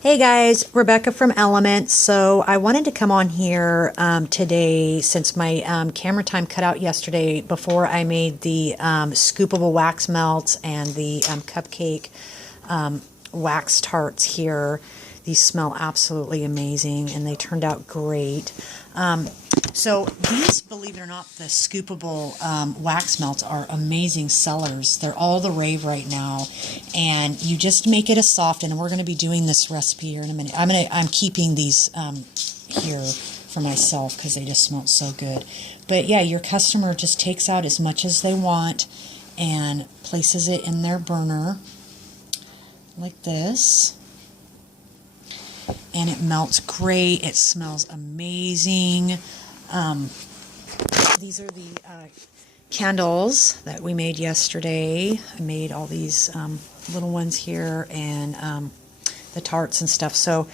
Hey guys, Rebecca from Element. So I wanted to come on here today since my camera time cut out yesterday before I made the scoopable wax melts and the cupcake wax tarts here. These smell absolutely amazing and they turned out great. So these, believe it or not, the scoopable wax melts are amazing sellers. They're all the rave right now, and you just make it a soft. And we're going to be doing this recipe here in a minute. I'm keeping these here for myself because they just smell so good. But yeah, your customer just takes out as much as they want and places it in their burner like this. And it melts great. It smells amazing. These are the candles that we made yesterday. I made all these little ones here and the tarts and stuff. So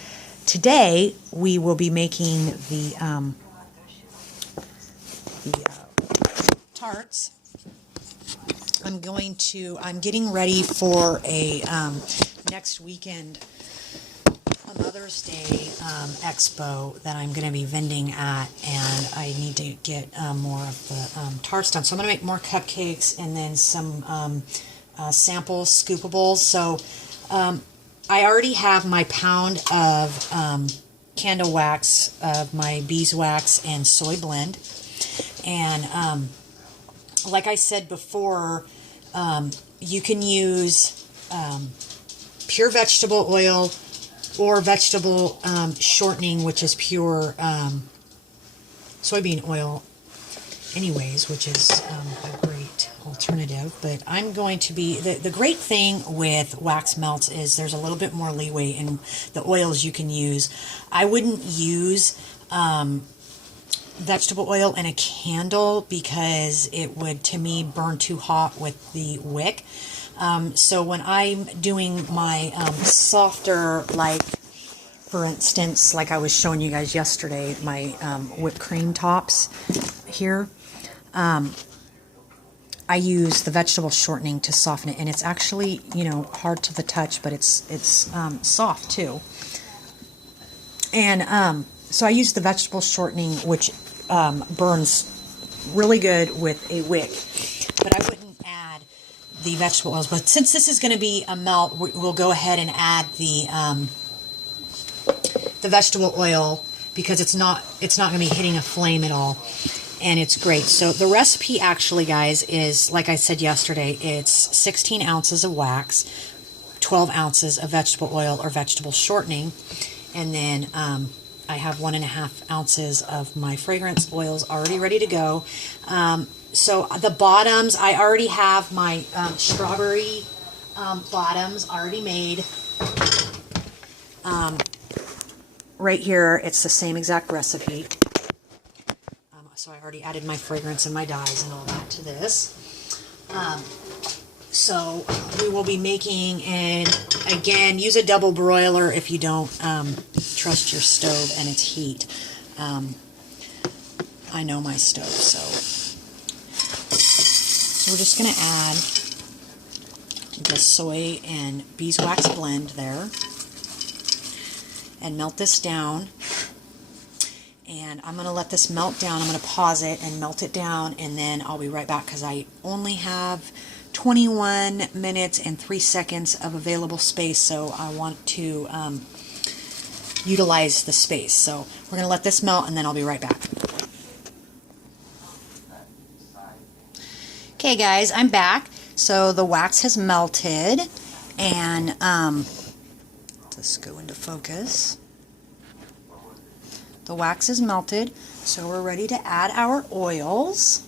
today we will be making the tarts. I'm getting ready for a next weekend Mother's Day expo that I'm going to be vending at, and I need to get more of the tarts done. So I'm going to make more cupcakes and then some sample scoopables. So I already have my pound of candle wax, of my beeswax and soy blend. And like I said before, you can use pure vegetable oil or vegetable shortening, which is pure soybean oil anyways, which is a great alternative. But I'm going to be, the great thing with wax melts is there's a little bit more leeway in the oils you can use. I wouldn't use vegetable oil in a candle because it would, to me, burn too hot with the wick. So when I'm doing my softer, like, for instance, like I was showing you guys yesterday, my whipped cream tops here, I use the vegetable shortening to soften it, and it's actually, hard to the touch, but it's soft too. And so I use the vegetable shortening, which burns really good with a wick, but I wouldn't add the vegetable oils. But since this is going to be a melt, we'll go ahead and add the vegetable oil because it's not going to be hitting a flame at all, and it's great. So the recipe actually, guys, is like I said yesterday. It's 16 ounces of wax, 12 ounces of vegetable oil or vegetable shortening, and then I have 1.5 ounces of my fragrance oils already ready to go. So the bottoms, I already have my strawberry bottoms already made. Right here, it's the same exact recipe. So I already added my fragrance and my dyes and all that to this. So we will be making, and again, use a double broiler if you don't trust your stove and its heat. I know my stove, so we're just going to add the soy and beeswax blend there and melt this down. And I'm going to let this melt down. I'm going to pause it and melt it down, and then I'll be right back because I only have 21 minutes and 3 seconds of available space, so I want to utilize the space. So we're going to let this melt, and then I'll be right back. Okay, guys, I'm back. So the wax has melted, and let's go into focus. The wax is melted, so we're ready to add our oils.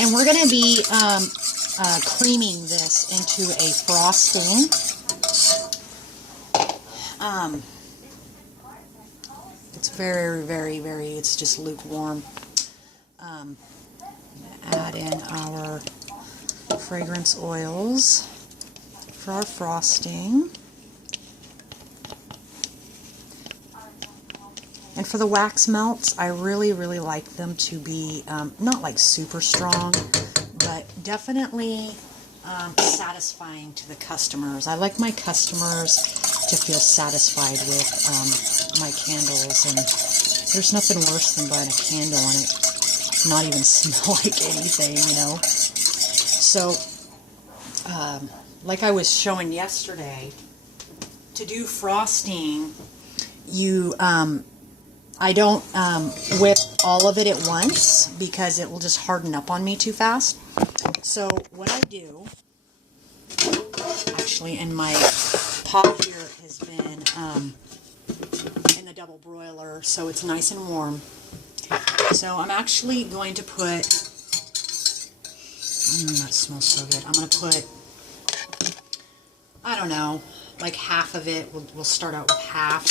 And we're going to be creaming this into a frosting. It's very, it's just lukewarm. Add in our fragrance oils for our frosting. And for the wax melts, I really like them to be not like super strong, but definitely satisfying to the customers. I like my customers to feel satisfied with my candles, and there's nothing worse than buying a candle and it not even smell like anything, you know. So, like I was showing yesterday, to do frosting, you I don't whip all of it at once because it will just harden up on me too fast. So what I do, actually, and my pot here has been in the double broiler, so it's nice and warm. So I'm actually going to put, that smells so good. I'm going to put, I don't know, like half of it. We'll start out with half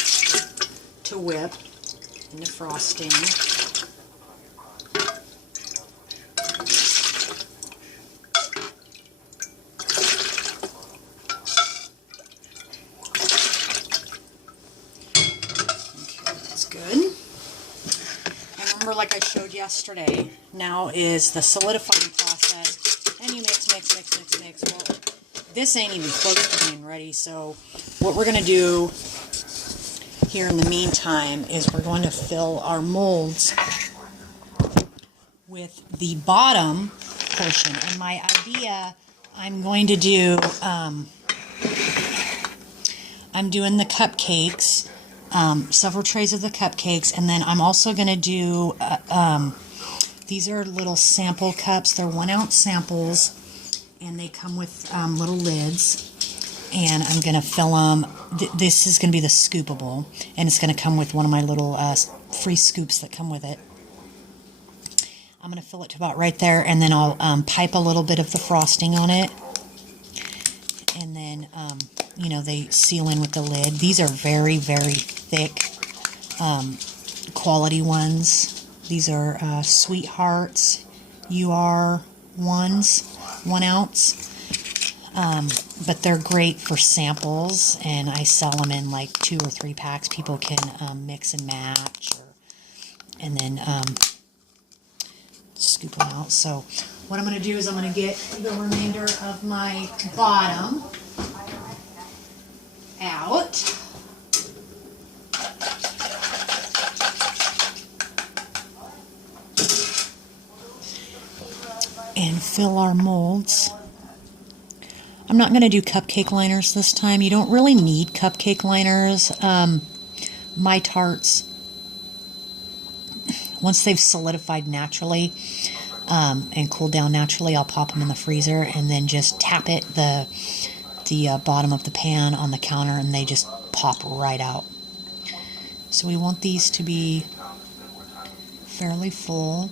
to whip into frosting. Like I showed yesterday, now is the solidifying process, and you mix. Well, this ain't even close to being ready, so what we're going to do here in the meantime is we're going to fill our molds with the bottom portion. And my idea, I'm going to do, I'm doing the cupcakes, several trays of the cupcakes, and then I'm also going to do, these are little sample cups. They're 1 ounce samples, and they come with little lids, and I'm going to fill them. This is going to be the scoopable, and it's going to come with one of my little free scoops that come with it. I'm going to fill it to about right there, and then I'll pipe a little bit of the frosting on it, and then you know, they seal in with the lid. These are very, very thick quality ones. These are Sweethearts UR ones, 1 ounce. But they're great for samples, and I sell them in like 2 or 3 packs. People can mix and match, and then scoop them out. So what I'm going to do is I'm going to get the remainder of my bottom out. And fill our molds. I'm not going to do cupcake liners this time. You don't really need cupcake liners. My tarts, once they've solidified naturally and cooled down naturally, I'll pop them in the freezer and then just tap it, the bottom of the pan on the counter, and they just pop right out. So we want these to be fairly full.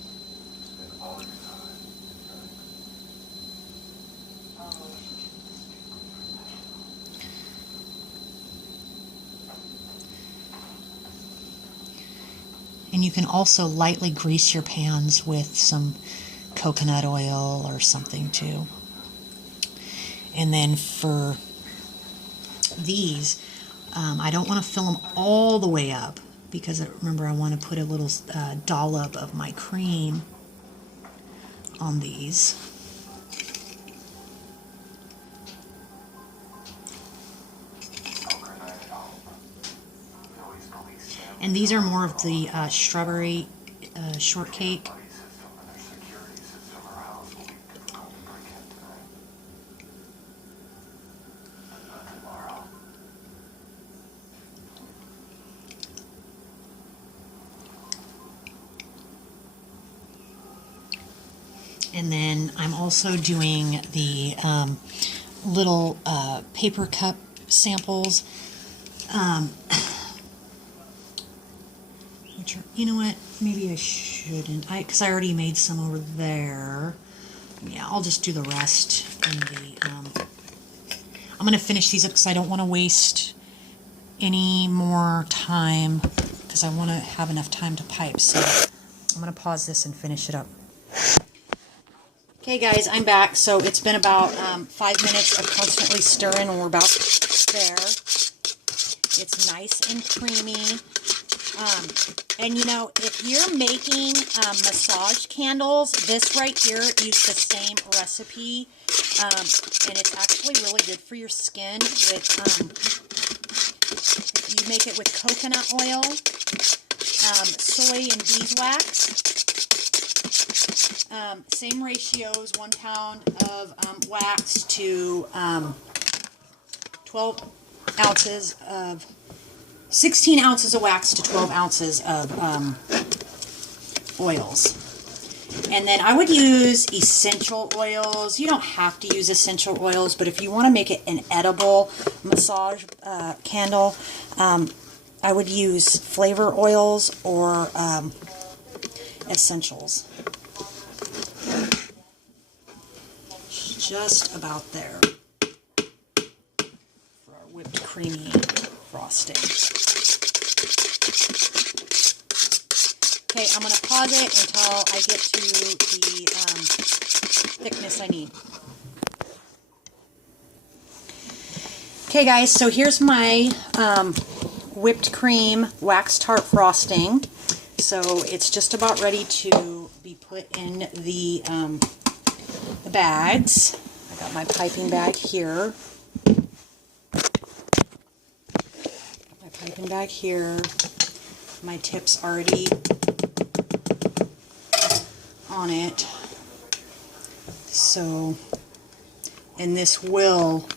And you can also lightly grease your pans with some coconut oil or something too. And then for these, I don't want to fill them all the way up because remember I want to put a little dollop of my cream on these. And these are more of the strawberry shortcake. And then I'm also doing the little paper cup samples. You know what? Maybe I shouldn't. Because I already made some over there. Yeah, I'll just do the rest in the. I'm going to finish these up because I don't want to waste any more time because I want to have enough time to pipe. So I'm going to pause this and finish it up. Okay, guys, I'm back. So it's been about 5 minutes of constantly stirring, and we're about there. It's nice and creamy. And you know, if you're making massage candles, this right here, use the same recipe. And it's actually really good for your skin. You make it with coconut oil, soy and beeswax. Same ratios, 1 pound of wax to 12 ounces of 16 ounces of wax to 12 ounces of oils. And then I would use essential oils. You don't have to use essential oils, but if you want to make it an edible massage candle, I would use flavor oils or essentials. Just about there for our whipped creamy frosting. Okay, I'm going to pause it until I get to the thickness I need. Okay guys, so here's my whipped cream wax tart frosting. So it's just about ready to be put in the bags. I got my piping bag here. My tip's already on it. So, and this will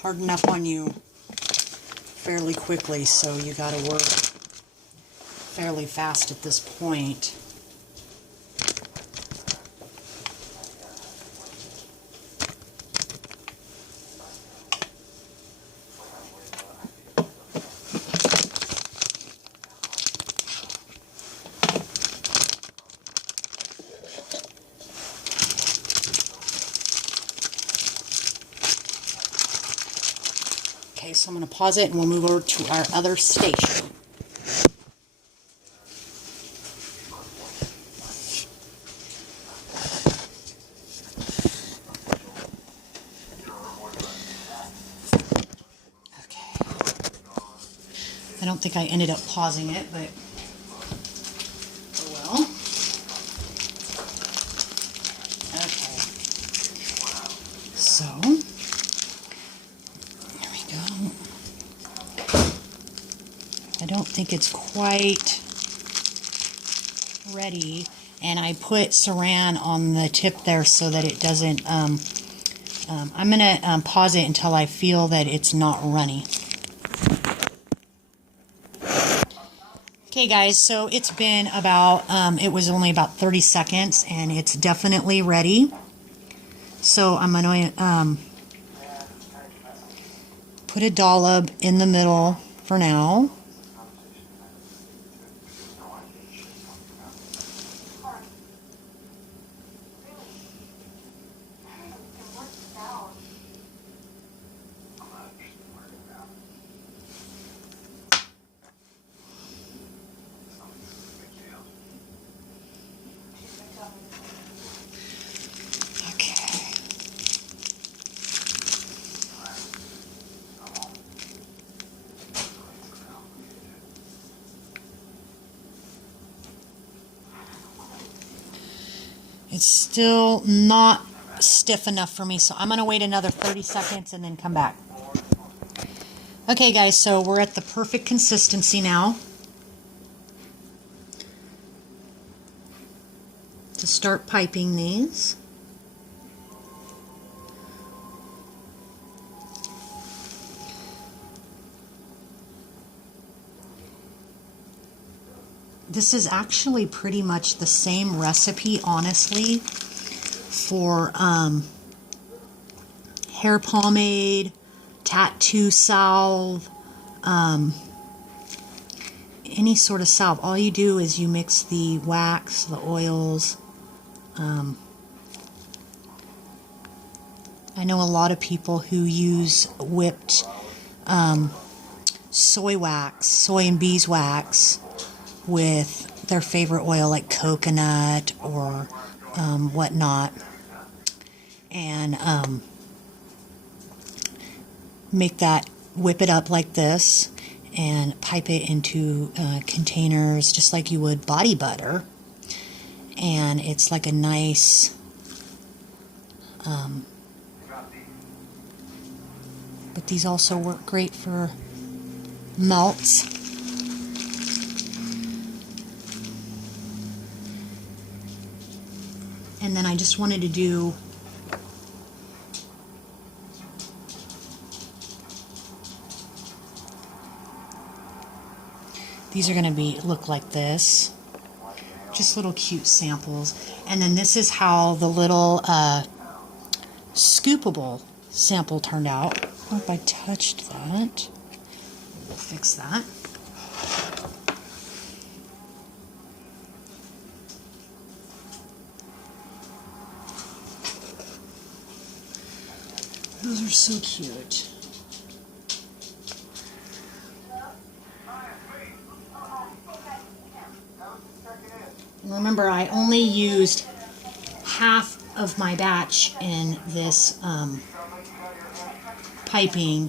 harden up on you fairly quickly, so you got to work fairly fast at this point. Okay, so I'm going to pause it and we'll move over to our other station. Okay. I don't think I ended up pausing it, but oh well. Okay. So I don't think it's quite ready, and I put saran on the tip there so that it doesn't, I'm going to pause it until I feel that it's not runny. Okay guys, so it's been about, it was only about 30 seconds and it's definitely ready. So I'm going to put a dollop in the middle for now. It's still not stiff enough for me, so I'm going to wait another 30 seconds and then come back. Okay guys, so we're at the perfect consistency now to start piping these. This is actually pretty much the same recipe, honestly, for hair pomade, tattoo salve, any sort of salve. All you do is you mix the wax, the oils. I know a lot of people who use whipped soy wax, soy and beeswax, with their favorite oil like coconut or whatnot, and make that whip it up like this and pipe it into containers just like you would body butter. And it's like a nice, but these also work great for melts. And then I just wanted to do these are going to look like this, just little cute samples. And then this is how the little scoopable sample turned out. I don't know if I touched that. We'll fix that. Those are so cute. Remember, I only used half of my batch in this piping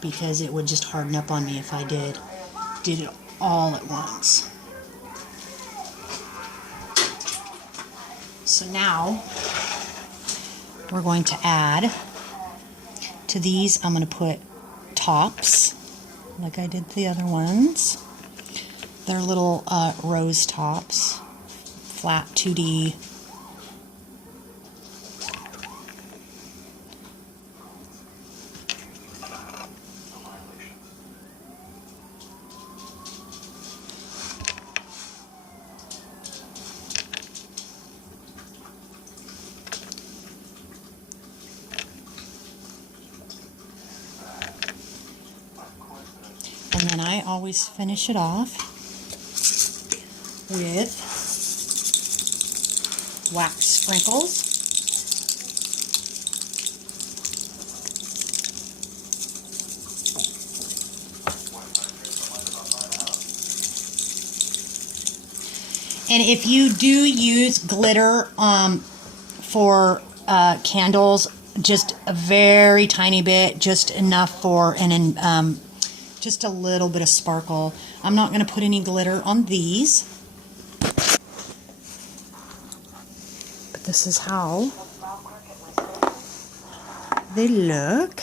because it would just harden up on me if I did it all at once. So now we're going to add to these. I'm going to put tops like I did the other ones. They're little rose tops, flat 2D. And then I always finish it off with wax sprinkles. And if you do use glitter for candles, just a very tiny bit, just enough for just a little bit of sparkle. I'm not going to put any glitter on these. But this is how they look.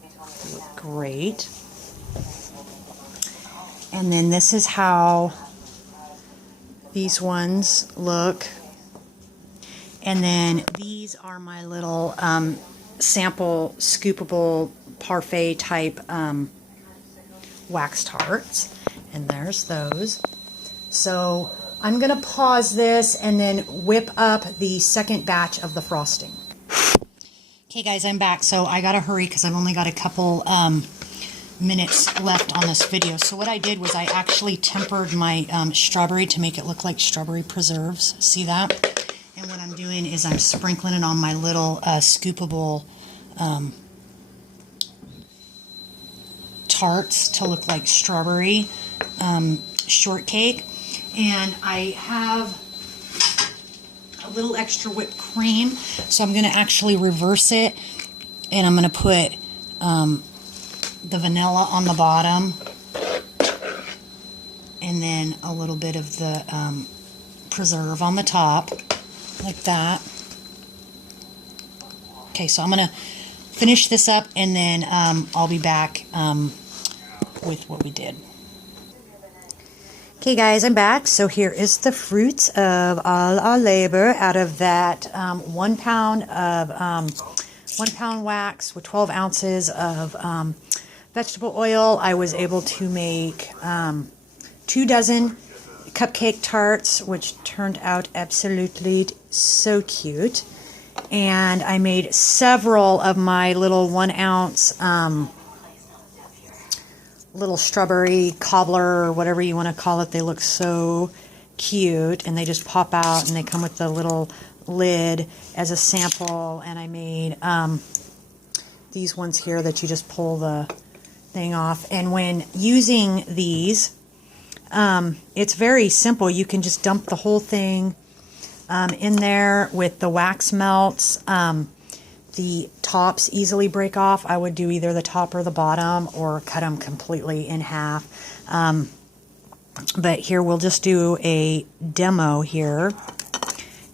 They look great. And then this is how these ones look. And then these are my little sample scoopable parfait type wax tarts, and there's those. So I'm gonna pause this and then whip up the second batch of the frosting. Okay guys, I'm back. So I gotta hurry because I've only got a couple minutes left on this video. So what I did was I actually tempered my strawberry to make it look like strawberry preserves. See that? And what I'm doing is I'm sprinkling it on my little scoopable tarts to look like strawberry shortcake. And I have a little extra whipped cream, so I'm going to actually reverse it, and I'm going to put the vanilla on the bottom, and then a little bit of the preserve on the top, like that. Okay, so I'm going to finish this up, and then I'll be back with what we did. Okay guys, I'm back. So here is the fruits of all our labor out of that 1 pound of 1 pound wax with 12 ounces of vegetable oil. I was able to make 2 dozen cupcake tarts, which turned out absolutely so cute. And I made several of my little 1 ounce little strawberry cobbler, or whatever you want to call it. They look so cute, and they just pop out, and they come with the little lid as a sample. And I made these ones here that you just pull the thing off. And when using these, it's very simple. You can just dump the whole thing in there with the wax melts. The tops easily break off, I would do either the top or the bottom, or cut them completely in half. But here we'll just do a demo here.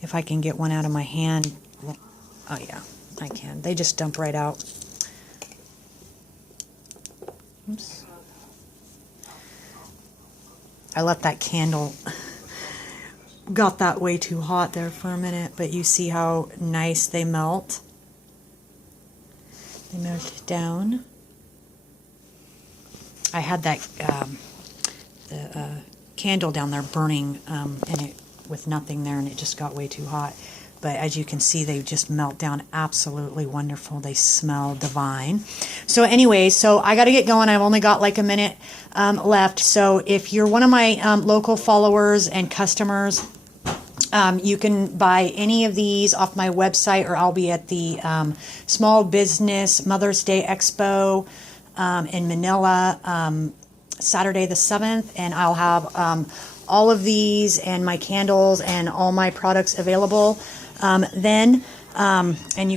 If I can get one out of my hand. Oh yeah, I can. They just dump right out. Oops. I let that candle, got that way too hot there for a minute, but you see how nice they melt. They melt down. I had that candle down there burning and it with nothing there, and it just got way too hot. But as you can see, they just melt down absolutely wonderful. They smell divine. So anyway, so I got to get going. I've only got like a minute left. So if you're one of my local followers and customers, you can buy any of these off my website, or I'll be at the Small Business Mother's Day Expo in Manila Saturday the 7th, and I'll have all of these and my candles and all my products available then, and you can